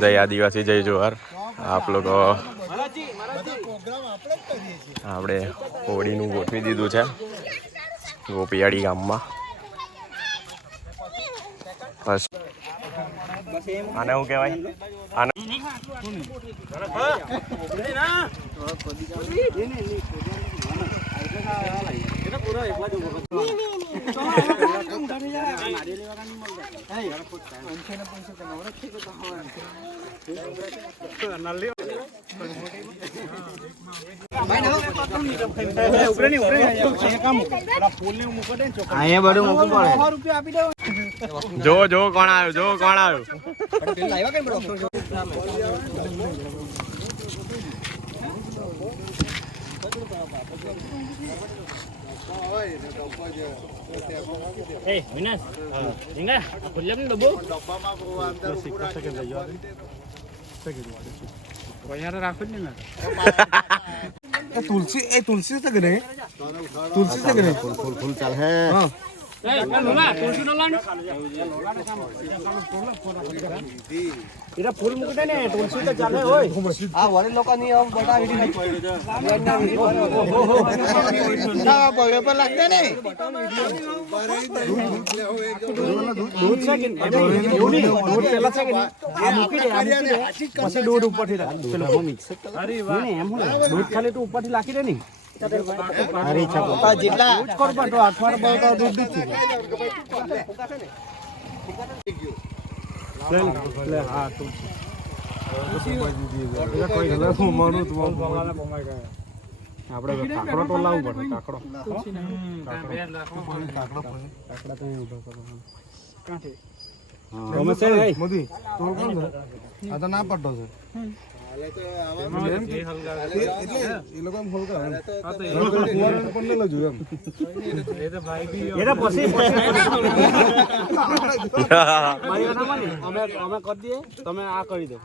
જય આદિવાસી જય જોહાર. આપ લોકો આપણે હોળીનું ગોઠવી દીધું છે ગોપિયાળી ગામમાં. બસ આને શું કહેવાય? આને જો જો કોણ આવ્યું, જો કોણ આવ્યું. तुलसी तुलसी तक नहीं, तुलसी तक नहीं, फूल फूल फूल चल है. इधर फूल मुकते ने तुलसी तो चल है. ओए आ वाले लोग नहीं अब बड़ा हिडी ना बगे पर लगते नहीं. दूध से कि योनी दूध पेला से कि आ मुकी दे પછી दूध ऊपर થી રાખ પેલો મિક્સ. અરે વાહ ને એમ હોય दूध ખાલી તો ઉપર થી લાખી દે ની. અરે છાપા જેટલા કોર પાટો આઠવાર બળતો દૂધ દીધી લે હા તું કોઈ ગલે માનું તું આપણે કાકડો તો લાવવું પડે. કાકડો કાકડા તો ઉભો કરો કાંઠે અમે છે ભાઈ મોદી તો કોણ આ તો ના પડતો છે. અમે કરી દઈએ તમે આ કરી દો.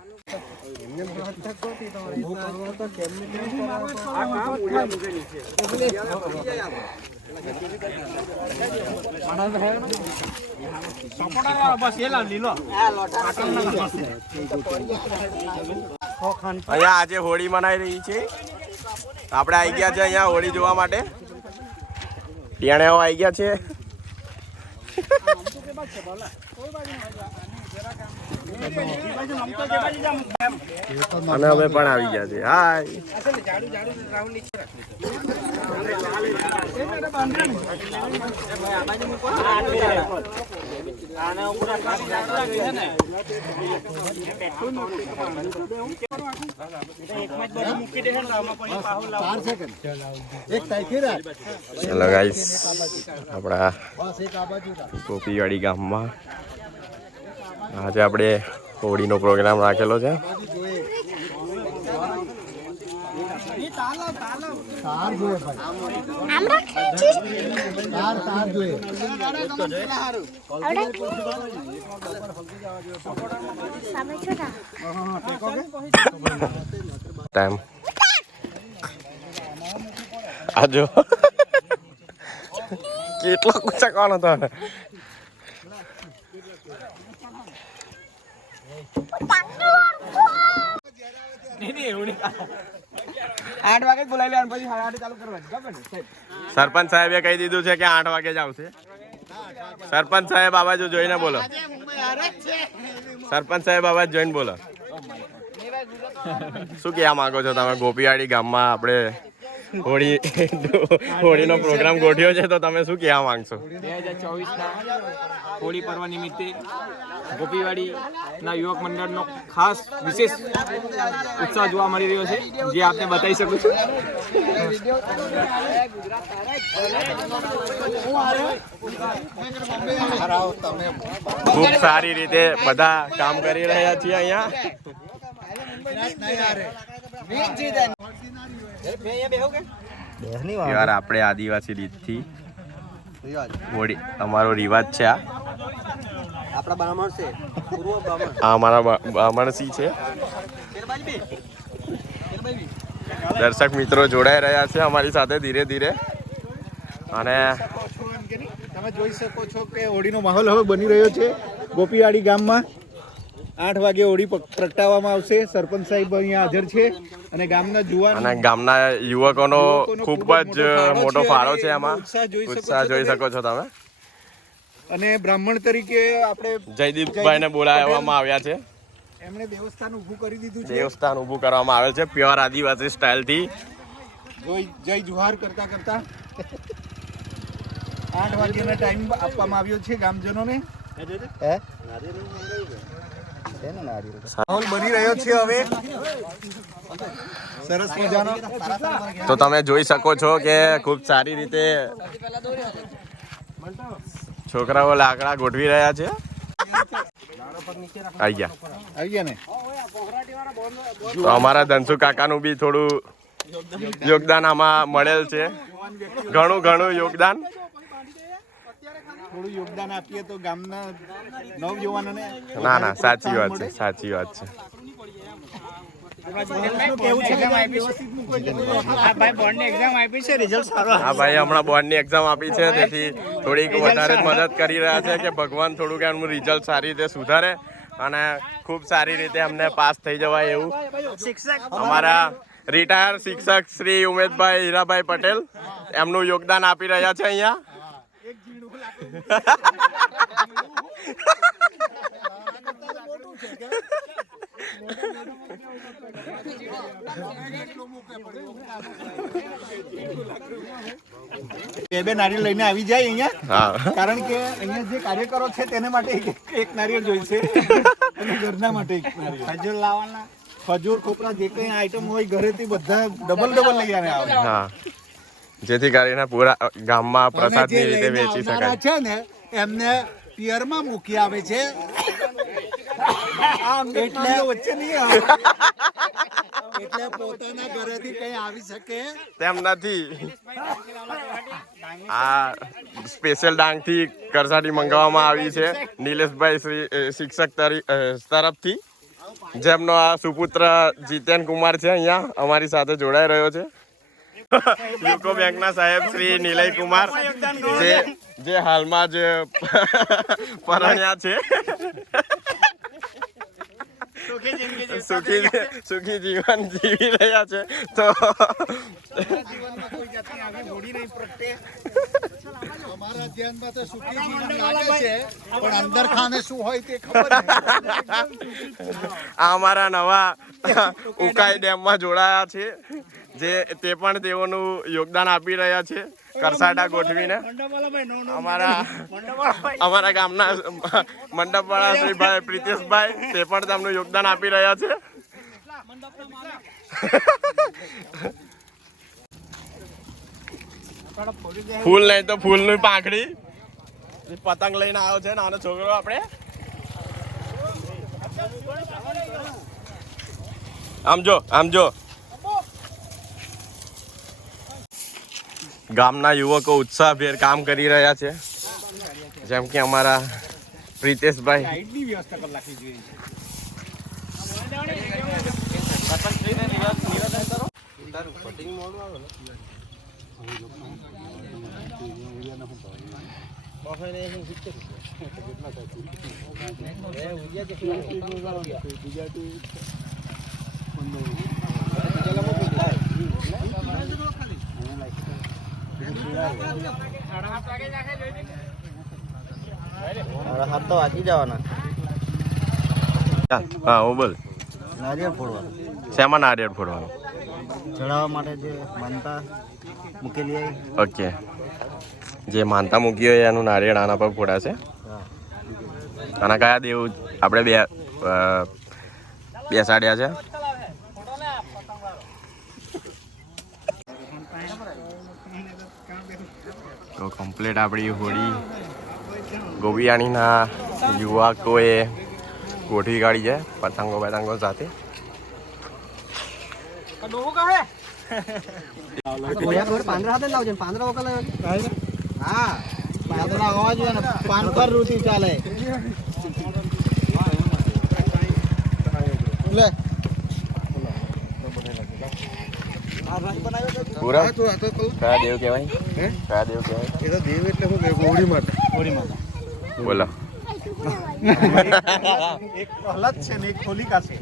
અહીંયા આજે હોળી મનાઈ રહી છે. આપણે આવી ગયા છે અહીંયા હોળી જોવા માટે. ટિયાણાઓ આવી ગયા છે. અને અમે પણ આવી ગયા છે. હાય ચલો ગાઈસ, આપણા ગોપીવાડી ગામમાં આજે આપણે હોળીનો પ્રોગ્રામ રાખેલો છે. ટાઈમ આજો કેટલો કુચા કોણ હતો. 8 વાગે બોલાવી લેવાનું પછી 8:30 ચાલુ કરવાની. સરપંચ સાહેબે કહી દીધું છે કે 8 વાગે જ આવશે. સરપંચ સાહેબ આ બાજુ જોઈને બોલો. સરપંચ સાહેબ આ બાજુ જોઈને બોલો. શું કહેવા માંગો છો તમે? ગોપીવાડી ગામમાં આપણે હોળીનો પ્રોગ્રામ ગોઠવ્યો છે, તો તમે શું કહેવા માંગશો? 2024ના હોળી પર્વ નિમિત્તે ગોપીવાડીના યુવક મંડળનો ખાસ વિશેષ ઉત્સાહ જોવા મળી રહ્યો છે, જે આપને બતાવી શકું છું. ખૂબ સારી રીતે બધા કામ કરી રહ્યા છીએ અહીંયા. યાર આપણે આદિવાસી રીતથી હોળી અમારો રિવાજ છે. આપણા બ્રાહ્મણ છે, પૂર્વ બ્રાહ્મણ. આ અમારા બ્રાહ્મણસી છે. દર્શક મિત્રો જોડાઈ રહ્યા છે અમારી સાથે ધીરે ધીરે. અને તમે જોઈ શકો છો કે હોળીનો માહોલ હવે બની રહ્યો છે ગોપીવાડી ગામમાં. 8 વાગે હોળી પ્રગટાવવામાં આવશે. સરપંચ સાહેબ અહીંયા હાજર છે અને ગામના જુવાન અને ગામના યુવકોનો ખૂબ જ મોટો ફાળો છે આમાં. ઉત્સાહ જોઈ શકો છો તમે. અને બ્રાહ્મણ તરીકે આપણે જયદીપભાઈને બોલાવવામાં આવ્યા છે. એમણે દેવસ્થાન ઊભું કરી દીધું છે. દેવસ્થાન ઊભું કરવામાં આવેલ છે પ્યોર આદિવાસી સ્ટાઇલથી. જય જુહાર કરતા 8 વાગ્યાનો ટાઈમ આપવામાં આવ્યો છે ગામજનોને. માહોલ બની રહ્યો છે હવે સરસ મજાનો. તો તમે જોઈ શકો છો કે ખૂબ સારી રીતે છોકરાઓ લાકડા ગોઠવી રહ્યા છે. આવી ગયા ને. તો અમારા ધનસુ કાકાનું બી થોડું યોગદાન આમાં મળેલ છે. ઘણું યોગદાન. થોડું યોગદાન આપીએ તો ગામના નવયુવાનોને. ના સાચી વાત છે. હા ભાઈ હમણાં બોર્ડની એક્ઝામ આપી છે તેથી થોડીક વધારે મદદ કરી રહ્યા છે કે ભગવાન થોડુંક એમનું રિઝલ્ટ સારી રીતે સુધારે અને ખૂબ સારી રીતે અમને પાસ થઈ જવાય એવું અમારા રિટાયર શિક્ષક શ્રી ઉમેશભાઈ હીરાભાઈ પટેલ એમનું યોગદાન આપી રહ્યા છે અહીંયા. બે નારિયેળ લઈને આવી જાય અહીંયા. હા કારણ કે અહીંયા જે કાર્યકરો છે તેને માટે એક નારિયેળ જોઈશે અને ઘરના માટે એક નારિયેળ. ખજૂર લાવવાના, ખજૂર ખોપરા જે કઈ આઈટમ હોય ઘરેથી બધા ડબલ લઈ આવે. હા જેથી કરીને પૂરા ગામમાં પ્રસાદની રીતે વેચી શકાય છે ને એમને પિયરમાં મૂકી આવે છે. એટલે વચ્ચે નહીં આવે એટલે પોતાના ઘરેથી કઈ આવી શકે તેમ નથી. આ સ્પેશિયલ ડાંગથી કરસાટી મંગાવવામાં આવી છે નિલેશભાઈ શ્રી શિક્ષક તરફથી, જેમનો આ સુપુત્ર જીતેન કુમાર છે અહીંયા અમારી સાથે જોડાઈ રહ્યો છે. યુકો બેંકના સાહેબ શ્રી નિલય કુમાર જે હાલમાં જ પરણ્યા છે. સુખી જીવન જીવી રહ્યા છે. તો અમારા ધ્યાનમાં તો સુખી જીવન લાગે છે પણ અંદર ખાને શું હોય તે ખબર આ અમારા નવા ઉકાઈ ડેમમાં જોડાયા છે તે પણ તેઓનું યોગદાન આપી રહ્યા છે કરસાટા ગોઠવીને. અમારા ગામના મંડપવાળા શ્રી ભાઈ પ્રિતેશભાઈ તે પણ તેમનું યોગદાન આપી રહ્યા છે. ફૂલ નહીં તો ફૂલની પાંખડી પતંગ લઈને આવ્યો છે નાનો છોકરો. આપણે આમ જો ગામના યુવકો ઉત્સાહભેર કામ કરી રહ્યા છે, જેમ કે અમારા પ્રિતેશભાઈ. હાથ તો વાગી જવાના. હા હું બોલ. નારિયેળ ફોડવાનું. શેમાં નારિયેળ ફોડવાનું? ચડાવવા માટે જે માનતા મૂકેલી હોય. ઓકે, જે માનતા મૂકી હોય એનું નારિયેળ આના પર ફોડાશે. આના કયા દેવ આપણે બેસાડ્યા છે? તો કમ્પ્લીટ આપણી હોળી ગોબિયાણીના યુવકોએ ગોઠવી કાઢી છે પતંગો સાથે. ચાલે પૂરા કયા દેવ કહેવાય? કયા દેવ કહેવાય? એ તો દેવ એટલે શું? હોળી માતા. બોલો. એક પ્રહલાદ છે ને એક હોલિકા છે.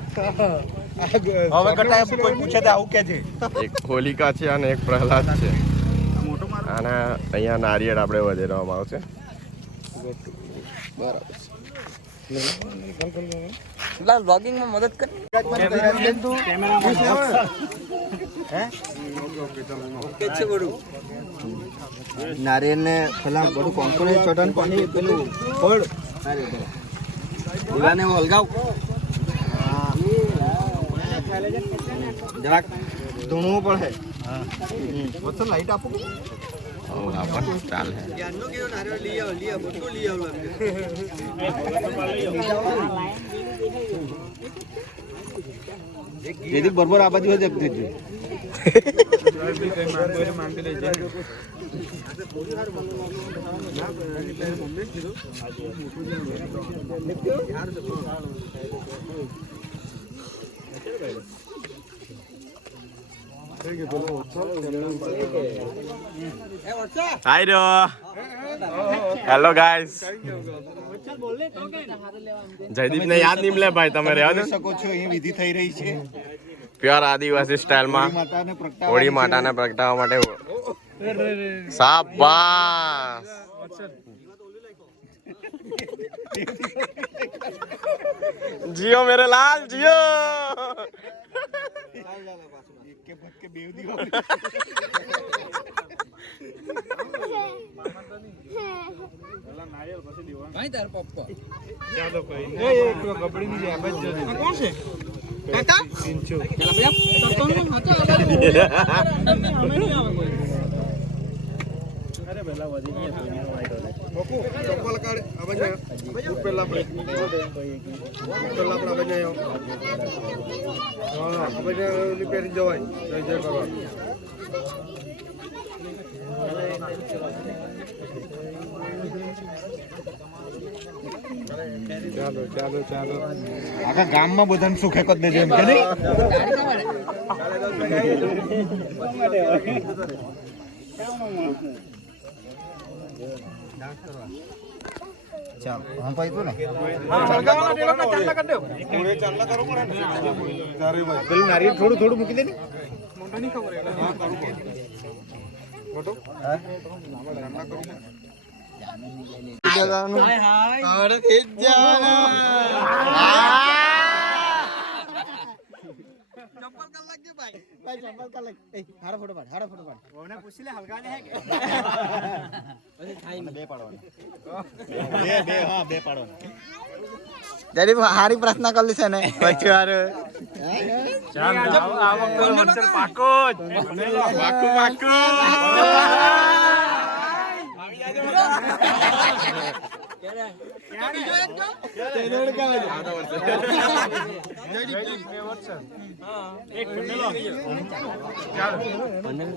હવે કટાય કોઈ પૂછે તો આવું કે છે. એક હોલિકા છે અને એક પ્રહલાદ છે. અને અહીંયા નારિયેળ આપણે વધેરવામાં આવશે. વ્લોગિંગમાં મદદ કર. નારિયેળ ને પેલા બધું કોંકણે ચટન પાણી પેલું ફળ દીવાને હલગાવ જરાક ધૂણવું પડે. લાઈટ આપો. ચાલે. જેથી બરોબર આ બાજુ જ આપતી હાય રો. Hello guys. જયદીપ ને યાદ નહીં લે ભાઈ, તમે રહેવા દો. શકો છો અહીં વિધિ થઈ રહી છે પ્યોર આદિવાસી સ્ટાઇલમાં માતાને પ્રગટાવવા. હોળી માતાને પ્રગટાવવા માટે. શાબાશ. जियो मेरे लाल जियो. કે ભટકે બેવ દીવા. આખા ગામમાં બધાને સુખે કદ દેજો એમ કે નહીં. ચાલ હા ભાઈ તું ને પેલું નારિયેળ થોડું થોડું મૂકી દે ને. હારી પ્રશ્ન કરી છે ને પછી વાર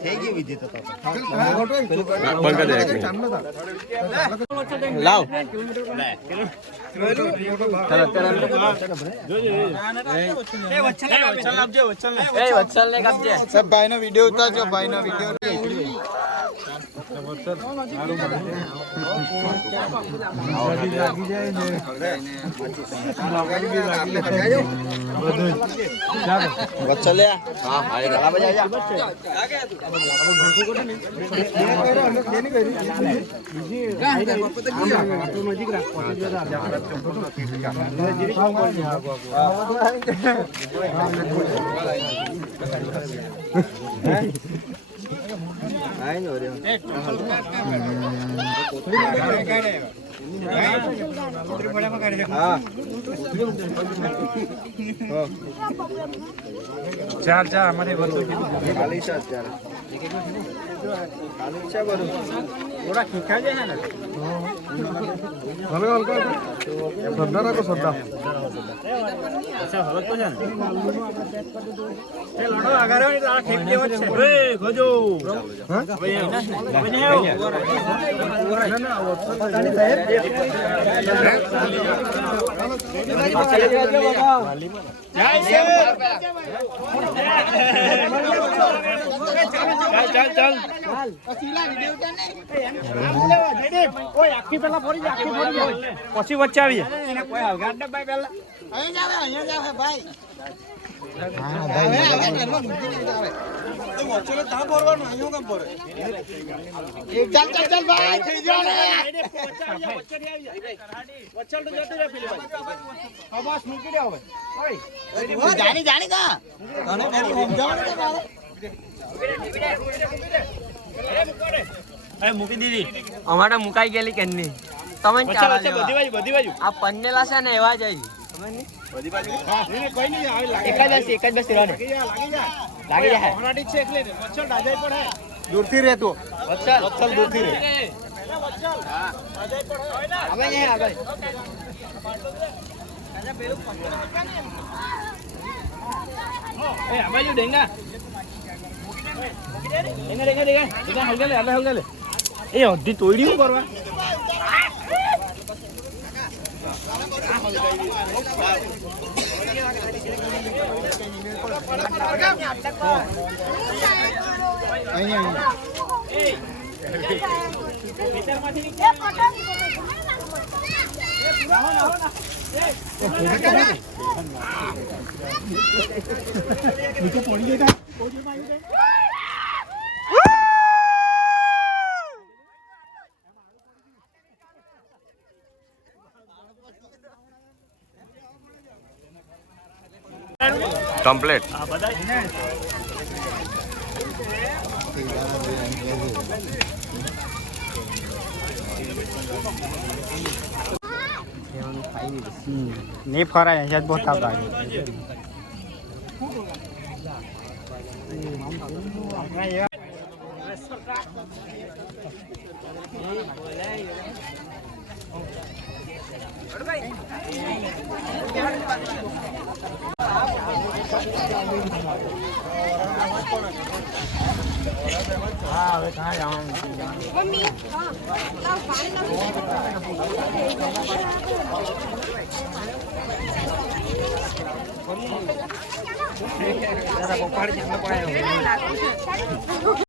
થઈ ગઈ વિધિ તો લાવ સબ ભાઈ નો વિડીયો ઉતારજો ભાઈ નો વિડીયો ચાલ ચાલ અમારી વસ્તુ ખાલી છે અત્યારે ખાલી છે બધું થોડા ખીખા જાય ને હલકા હલકા શ્રદ્ધા રાખો શ્રદ્ધા અચ્છા હલક તો છે ને એ લડો આગળ આવે તો આ ઠેક દેવો છે એ ગજો હા જય શ્રી ઓય આખી પેલા ફોડી જાય, આખી ફોડી જાય. પછી વચ્ચે આવીએ. અમારે મુકાઈ ગયેલી કેની તમે બધી બાજુ આ પન્નેલા છે ને એવા જ એક જ બસ લાગી જાય દૂરથી રહે તું વત્સલ દૂરથી રહે એ અડધી તોડી શું કરવા નીચે પડી જાય કમ્પ્લીટ. नहीं फराय शायद बहुत ताप आ મમ્મી હા લાવ પાણી ના